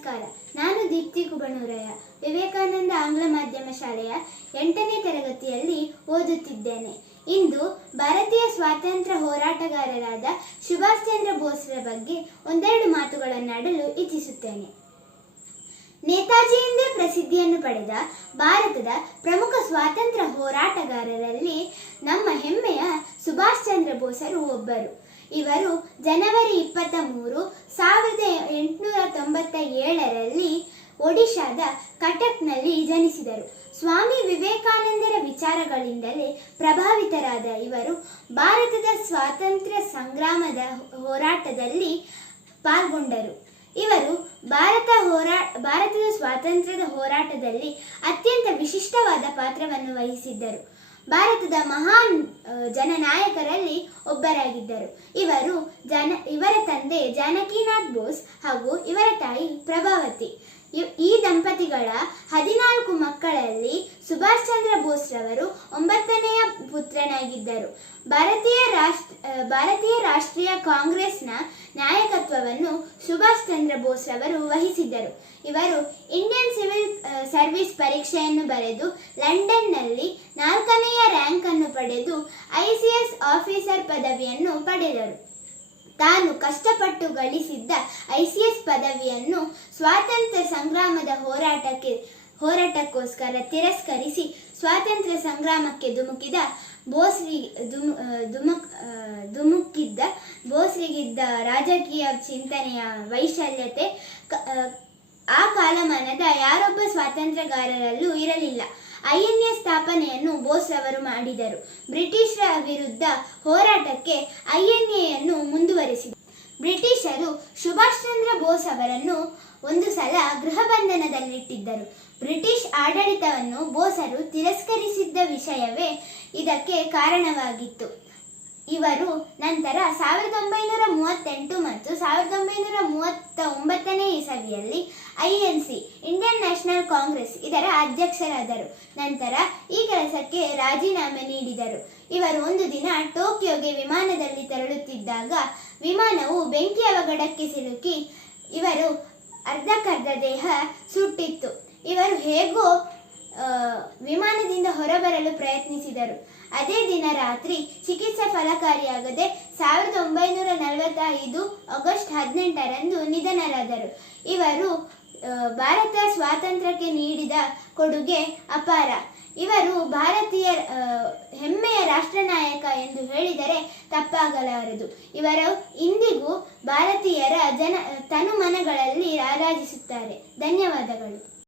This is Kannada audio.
ನಮಸ್ಕಾರ. ನಾನು ದೀಪ್ತಿ ಕುಬಣೂರಯ್ಯ. ವಿವೇಕಾನಂದ ಆಂಗ್ಲ ಮಾಧ್ಯಮ ಶಾಲೆಯ ಎಂಟನೇ ತರಗತಿಯಲ್ಲಿ ಓದುತ್ತಿದ್ದೇನೆ. ಇಂದು ಭಾರತೀಯ ಸ್ವಾತಂತ್ರ್ಯ ಹೋರಾಟಗಾರರಾದ ಸುಭಾಷ್ ಚಂದ್ರ ಬೋಸ್ರ ಬಗ್ಗೆ ಒಂದೆರಡು ಮಾತುಗಳನ್ನಾಡಲು ಇಚ್ಛಿಸುತ್ತೇನೆ. ನೇತಾಜಿ ಎಂದೇ ಪ್ರಸಿದ್ಧಿಯನ್ನು ಪಡೆದ ಭಾರತದ ಪ್ರಮುಖ ಸ್ವಾತಂತ್ರ್ಯ ಹೋರಾಟಗಾರರಲ್ಲಿ ನಮ್ಮ ಹೆಮ್ಮೆಯ ಸುಭಾಷ್ ಚಂದ್ರ ಬೋಸರು ಒಬ್ಬರು. ಇವರು ಜನವರಿ ಇಪ್ಪತ್ತ ಮೂರು ಸಾವಿರದ ಎಂಟುನೂರ ತೊಂಬತ್ತ ಏಳರಲ್ಲಿ ಒಡಿಶಾದ ಕಟಕ್ನಲ್ಲಿ ಜನಿಸಿದರು. ಸ್ವಾಮಿ ವಿವೇಕಾನಂದರ ವಿಚಾರಗಳಿಂದಲೇ ಪ್ರಭಾವಿತರಾದ ಇವರು ಭಾರತದ ಸ್ವಾತಂತ್ರ್ಯ ಸಂಗ್ರಾಮದ ಹೋರಾಟದಲ್ಲಿ ಪಾಲ್ಗೊಂಡರು. ಇವರು ಭಾರತ ಹೋರಾ, ಭಾರತದ ಸ್ವಾತಂತ್ರ್ಯದ ಹೋರಾಟದಲ್ಲಿ ಅತ್ಯಂತ ವಿಶಿಷ್ಟವಾದ ಪಾತ್ರವನ್ನು ವಹಿಸಿದ್ದರು. ಭಾರತದ ಮಹಾನ್ ಜನನಾಯಕರಲ್ಲಿ ಒಬ್ಬರಾಗಿದ್ದರು. ಇವರು ಜನ, ಇವರ ತಂದೆ ಜಾನಕಿನಾಥ್ ಬೋಸ್ ಹಾಗೂ ಇವರ ತಾಯಿ ಪ್ರಭಾವತಿ. ಈ ಈ ದಂಪತಿಗಳ ಹದಿನಾಲ್ಕು ಮಕ್ಕಳಲ್ಲಿ ಸುಭಾಷ್ ಚಂದ್ರ ಬೋಸ್ರವರು ಒಂಬತ್ತನೆಯ ಪುತ್ರನಾಗಿದ್ದರು. ಭಾರತೀಯ ರಾಷ್ಟ್ರ ಭಾರತೀಯ ರಾಷ್ಟ್ರೀಯ ಕಾಂಗ್ರೆಸ್ನ ನಾಯಕತ್ವವನ್ನು ಸುಭಾಷ್ ಚಂದ್ರ ಬೋಸ್ರವರು ವಹಿಸಿದ್ದರು. ಇವರು ಇಂಡಿಯನ್ ಸಿವಿಲ್ ಸರ್ವಿಸ್ ಪರೀಕ್ಷೆಯನ್ನು ಬರೆದು ಲಂಡನ್ನಲ್ಲಿ ನಾಲ್ಕನೆಯ ರ್ಯಾಂಕ್ ಅನ್ನು ಪಡೆದು ಐಸಿಎಸ್ ಆಫೀಸರ್ ಪದವಿಯನ್ನು ಪಡೆದರು. ತಾನು ಕಷ್ಟಪಟ್ಟು ಗಳಿಸಿದ್ದ ಐಸಿಎಸ್ ಪದವಿಯನ್ನು ಸ್ವಾತಂತ್ರ್ಯ ಸಂಗ್ರಾಮದ ಹೋರಾಟಕ್ಕೆ, ಹೋರಾಟಕ್ಕೋಸ್ಕರ ತಿರಸ್ಕರಿಸಿ ಸ್ವಾತಂತ್ರ್ಯ ಸಂಗ್ರಾಮಕ್ಕೆ ಧುಮುಕಿದ ಬೋಸ್ರಿ ಧುಮುಕ್ ಧುಮುಕಿದ್ದ, ಬೋಸ್ರಿಗಿದ್ದ ರಾಜಕೀಯ ಚಿಂತನೆಯ ವೈಶಲ್ಯತೆ ಆ ಕಾಲಮಾನದ ಯಾರೊಬ್ಬ ಸ್ವಾತಂತ್ರ್ಯಗಾರರಲ್ಲೂ ಇರಲಿಲ್ಲ. ಐಎನ್ಎ ಸ್ಥಾಪನೆಯನ್ನು ಬೋಸ್ ಅವರು ಮಾಡಿದರು. ಬ್ರಿಟಿಷರ ವಿರುದ್ಧ ಹೋರಾಟಕ್ಕೆ ಐಎನ್ಎಯನ್ನು ಮುಂದುವರೆಸಿದರು. ಬ್ರಿಟಿಷರು ಸುಭಾಷ್ ಚಂದ್ರ ಬೋಸ್ ಅವರನ್ನು ಒಂದು ಸಲ ಗೃಹ ಬಂಧನದಲ್ಲಿಟ್ಟಿದ್ದರು ಬ್ರಿಟಿಷ್ ಆಡಳಿತವನ್ನು ಬೋಸರು ತಿರಸ್ಕರಿಸಿದ್ದ ವಿಷಯವೇ ಇದಕ್ಕೆ ಕಾರಣವಾಗಿತ್ತು. ಇವರು ನಂತರ ಸಾವಿರದ ಒಂಬೈನೂರ ಮೂವತ್ತೆಂಟು ಮತ್ತು ಸಾವಿರದ ಒಂಬೈನೂರ ಮೂವತ್ತ ಒಂಬತ್ತನೇ ಇಸವಿಯಲ್ಲಿ ಐಎನ್ಸಿ ಇಂಡಿಯನ್ ನ್ಯಾಷನಲ್ ಕಾಂಗ್ರೆಸ್ ಇದರ ಅಧ್ಯಕ್ಷರಾದರು. ನಂತರ ಈ ಕೆಲಸಕ್ಕೆ ರಾಜೀನಾಮೆ ನೀಡಿದರು. ಇವರು ಒಂದು ದಿನ ಟೋಕಿಯೋಗೆ ವಿಮಾನದಲ್ಲಿ ತೆರಳುತ್ತಿದ್ದಾಗ ವಿಮಾನವು ಬೆಂಕಿ ಅವಘಡಕ್ಕೆ ಸಿಲುಕಿ ಇವರು ಅರ್ಧಕ್ಕರ್ಧ ದೇಹ ಸುಟ್ಟಿತ್ತು. ಇವರು ಹೇಗೋ ವಿಮಾನದಿಂದ ಹೊರಬರಲು ಪ್ರಯತ್ನಿಸಿದರು. ಅದೇ ದಿನ ರಾತ್ರಿ ಚಿಕಿತ್ಸೆ ಫಲಕಾರಿಯಾಗದೆ ಸಾವಿರದ ಒಂಬೈನೂರ ನಲವತ್ತೈದು ಆಗಸ್ಟ್ ಹದಿನೆಂಟರಂದು ನಿಧನರಾದರು. ಇವರು ಭಾರತ ಸ್ವಾತಂತ್ರ್ಯಕ್ಕೆ ನೀಡಿದ ಕೊಡುಗೆ ಅಪಾರ. ಇವರು ಭಾರತೀಯ ಹೆಮ್ಮೆಯ ರಾಷ್ಟ್ರನಾಯಕ ಎಂದು ಹೇಳಿದರೆ ತಪ್ಪಾಗಲಾರದು. ಇವರು ಇಂದಿಗೂ ಭಾರತೀಯರ ಜನ, ತನುಮನಗಳಲ್ಲಿ ಆರಾಧಿಸುತ್ತಾರೆ ಧನ್ಯವಾದಗಳು.